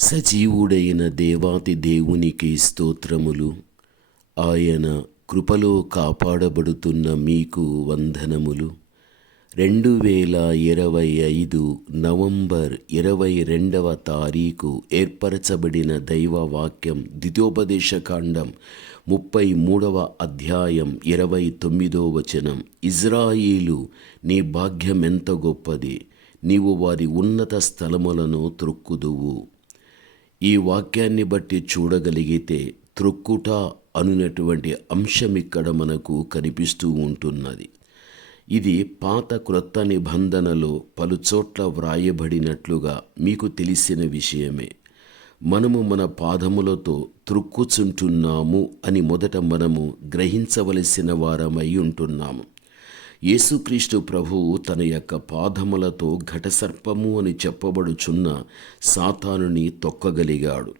సజీవుడైన దేవాతి దేవునికి స్తోత్రములు. ఆయన కృపలో కాపాడబడుతున్న మీకు వందనములు. రెండు వేల ఇరవై ఐదు నవంబర్ ఇరవై రెండవ తారీఖు ఏర్పరచబడిన దైవ వాక్యం ద్వితోపదేశకాండం ముప్పై మూడవ అధ్యాయం ఇరవై తొమ్మిదో వచనం. ఇజ్రాయిలు నీ భాగ్యమెంత గొప్పది. నీవు వారి ఉన్నత స్థలములను త్రొక్కుదువు. ఈ వాక్యాన్ని బట్టి చూడగలిగితే త్రొక్కుట అనునటువంటి అంశం ఇక్కడ మనకు కనిపిస్తూ ఉంటున్నది. ఇది పాత క్రొత్త నిబంధనలో పలుచోట్ల వ్రాయబడినట్లుగా మీకు తెలిసిన విషయమే. మనము మన పాదములతో త్రుక్కుచుంటున్నాము అని మొదట మనము గ్రహించవలసిన వారమై ఉంటున్నాము. యేసుక్రీస్తు ప్రభువు తన యొక్క పాదములతో ఘటసర్పము అని చెప్పబడుచున్న సాతానుని తొక్కగలిగాడు.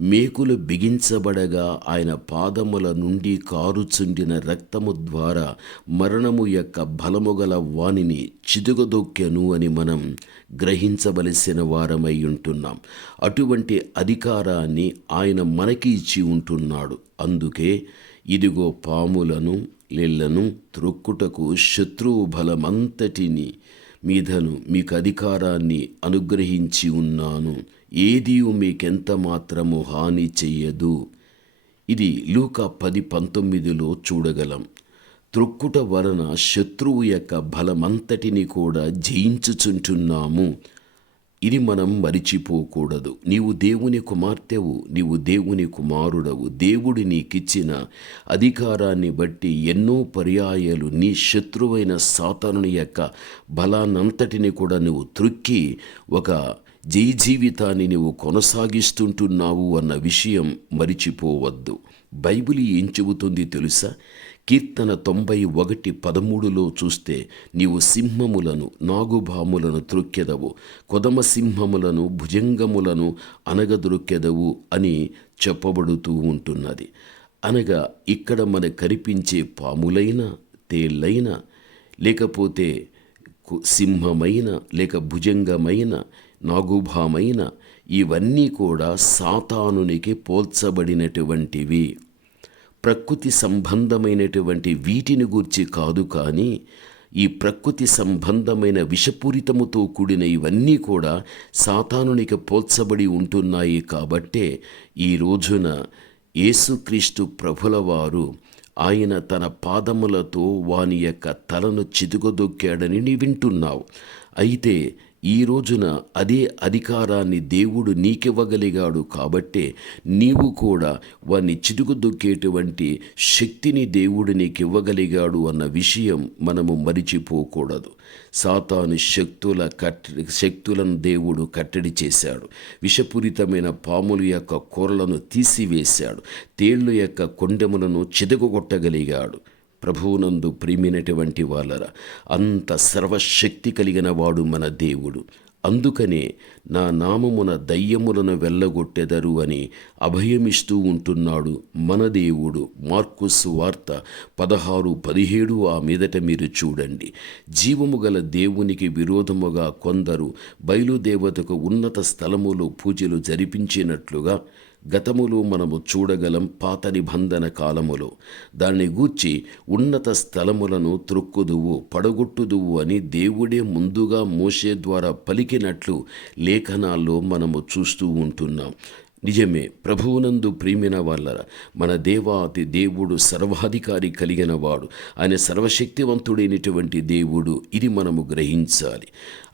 మేకులు బిగించబడగా ఆయన పాదముల నుండి కారుచుండిన రక్తము ద్వారా మరణము యొక్క బలము గల వానిని చిదుగదొక్కెను అని మనం గ్రహించవలసిన వారమై ఉంటున్నాం. అటువంటి అధికారాన్ని ఆయన మనకి ఇచ్చి ఉంటున్నాడు. అందుకే ఇదిగో పాములను లిళ్ళను త్రొక్కుటకు శత్రువు బలమంతటిని మీదను మీకు అధికారాన్ని అనుగ్రహించి ఉన్నాను. ఏదియు మీకెంత మాత్రము హాని చెయ్యదు. ఇది లూక పది పంతొమ్మిదిలో చూడగలం. త్రొక్కుట వలన శత్రువు యొక్క బలమంతటిని కూడా జయించుచుంటున్నాము. ఇది మనం మరిచిపోకూడదు. నీవు దేవుని కుమార్తెవు నీవు దేవుని కుమారుడవు. దేవుడి నీకిచ్చిన అధికారాన్ని బట్టి ఎన్నో పర్యాయాలు నీ శత్రువైన సాతానుని యొక్క బలానంతటిని కూడా నువ్వు త్రుక్కి ఒక జై జీవితాన్ని నువ్వు కొనసాగిస్తుంటున్నావు అన్న విషయం మరిచిపోవద్దు. బైబిల్ ఏం చెబుతుంది తెలుసా? కీర్తన తొంభై ఒకటి పదమూడులో చూస్తే నీవు సింహములను నాగుభాములను త్రొక్కెదవు కొదమ సింహములను భుజంగములను అనగదొరుక్కెదవు అని చెప్పబడుతూ ఉంటున్నది. అనగా ఇక్కడ మన కనిపించే పాములైన తేళ్ళైన లేకపోతే సింహమైన లేక భుజంగమైన నాగుభామైన ఇవన్నీ కూడా సాతానునికి పోల్చబడినటువంటివి ప్రకృతి సంబంధమైనటువంటి వీటిని గూర్చి కాదు కానీ ఈ ప్రకృతి సంబంధమైన విషపూరితముతో కూడిన ఇవన్నీ కూడా సాతానునికి పోల్చబడి ఉంటున్నాయి కాబట్టే ఈ రోజున యేసుక్రీస్తు ప్రభుల వారు ఆయన తన పాదములతో వాని యొక్క తలను చితుగదొక్కాడని నీ వింటున్నావు. అయితే ఈ రోజున అదే అధికారాన్ని దేవుడు నీకివ్వగలిగాడు కాబట్టే నీవు కూడా వాన్ని చితుకుదొక్కేటువంటి శక్తిని దేవుడు నీకివ్వగలిగాడు అన్న విషయం మనము మరిచిపోకూడదు. సాతాను శక్తుల కట్టడి శక్తులను దేవుడు కట్టడి చేశాడు. విషపూరితమైన పాముల యొక్క కూరలను తీసివేశాడు. తేళ్ళ యొక్క కొండెములను చిదగొట్టగలిగాడు ప్రభువునందు ప్రేమినటువంటి వాళ్ళరా. అంత సర్వశక్తి కలిగిన వాడు మన దేవుడు. అందుకనే నా నామమున దయ్యములను వెళ్ళగొట్టెదరు అని అభయమిస్తూ ఉంటున్నాడు మన దేవుడు. మార్కుస్ వార్త పదహారు పదిహేడు ఆ మీదట మీరు చూడండి. జీవము గల దేవునికి విరోధముగా కొందరు బయలుదేవతకు ఉన్నత స్థలములో పూజలు జరిపించినట్లుగా గతములో మనము చూడగలం పాత నిబంధన కాలములో. దాన్ని గూర్చి ఉన్నత స్థలములను త్రొక్కుదువు పడగొట్టుదువు అని దేవుడే ముందుగా మోసే ద్వారా పలికినట్లు లేఖనాల్లో మనము చూస్తూ ఉంటున్నాం. నిజమే ప్రభువునందు ప్రియమైన వాళ్ళ మన దేవాతి దేవుడు సర్వాధికారి కలిగిన వాడు. ఆయన సర్వశక్తివంతుడైనటువంటి దేవుడు ఇది మనము గ్రహించాలి.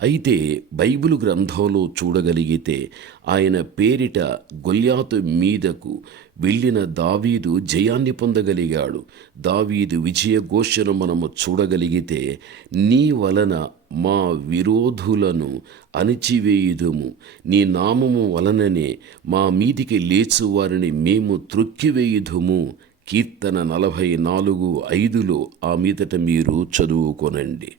అయితే బైబిల్ గ్రంథంలో చూడగలిగితే ఆయన పేరిట గొల్యాతు మీదకు వెళ్ళిన దావీదు జయాన్ని పొందగలిగాడు. దావీదు విజయ ఘోషను మనము చూడగలిగితే నీ వలన మా విరోధులను అణిచివేయుదుము. నీ నామము వలననే మా మీదికి లేచు వారిని మేము త్రొక్కివేయుదుము. కీర్తన నలభై నాలుగు ఐదులో ఆ మీదట మీరు చదువుకొనండి.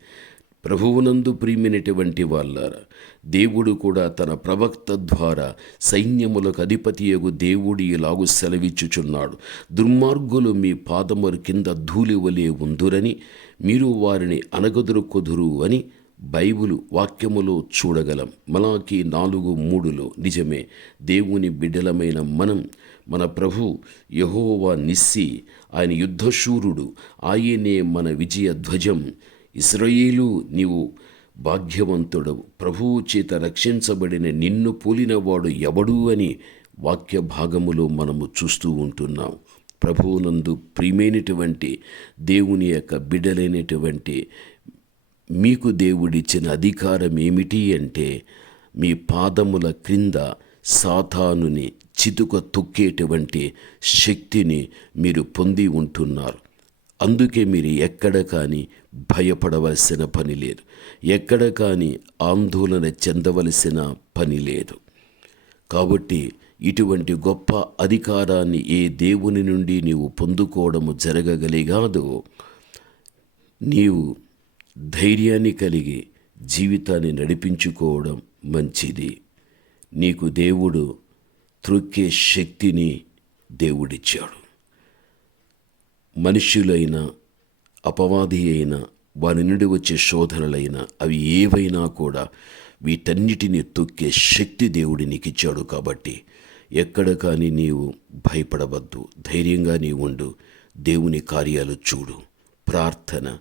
ప్రభువునందు ప్రియమైనటువంటి వాళ్ళారా దేవుడు కూడా తన ప్రవక్త ద్వారా సైన్యములకు అధిపతియగు దేవుడి ఇలాగు సెలవిచ్చుచున్నాడు. దుర్మార్గులు మీ పాదముల కింద ధూళివలే ఉందురని మీరు వారిని అనగదురుకొదురు అని బైబులు వాక్యములో చూడగలం. మలాకి నాలుగు మూడులో నిజమే దేవుని బిడ్డలమైన మనం మన ప్రభు యహోవా నిస్సి ఆయన యుద్ధశూరుడు ఆయనే మన విజయ ధ్వజం. ఇస్రయేలు నీవు భాగ్యవంతుడవు. ప్రభువు చేత రక్షించబడిన నిన్ను పోలినవాడు ఎవడు అని వాక్య భాగములో మనము చూస్తూ ఉంటున్నాం. ప్రభువునందు ప్రియమైనటువంటి దేవుని యొక్క బిడ్డలైనటువంటి మీకు దేవుడిచ్చిన అధికారం ఏమిటి అంటే మీ పాదముల క్రింద సాతానుని చితుక తొక్కేటువంటి శక్తిని మీరు పొంది ఉంటున్నారు. అందుకే మీరు ఎక్కడ కానీ భయపడవలసిన పని లేదు. ఎక్కడ కానీ ఆందోళన చెందవలసిన పని లేదు. కాబట్టి ఇటువంటి గొప్ప అధికారాన్ని ఏ దేవుని నుండి నీవు పొందుకోవడము జరగగలిగాదో నీవు ధైర్యాన్ని కలిగి జీవితాన్ని నడిపించుకోవడం మంచిది. నీకు దేవుడు త్రుక్కే శక్తిని దేవుడిచ్చాడు. మనుష్యులైన అపవాది అయిన వారి నుండి వచ్చే శోధనలైన అవి ఏవైనా కూడా వీటన్నిటిని తొక్కే శక్తి దేవుడి నీకు ఇచ్చాడు కాబట్టి ఎక్కడ కానీ నీవు భయపడవద్దు. ధైర్యంగా నీవు ఉండు. దేవుని కార్యాలు చూడు. ప్రార్థన.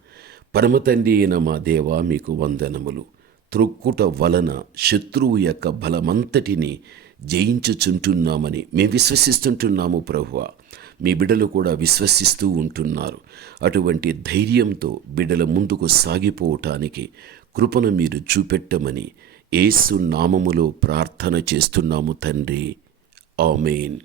పరమతండ్రి అయిన మా దేవా మీకు వందనములు. త్రొక్కుట వలన శత్రువు యొక్క బలమంతటిని జయించుచుంటున్నామని మేము విశ్వసిస్తుంటున్నాము ప్రభువ. మీ బిడ్డలు కూడా విశ్వసిస్తూ ఉంటున్నారు. అటువంటి ధైర్యంతో బిడ్డల ముందుకు సాగిపోవటానికి కృపను మీరు చూపెట్టమని ఏసు నామములో ప్రార్థన చేస్తున్నాము తండ్రి. ఆమెన్.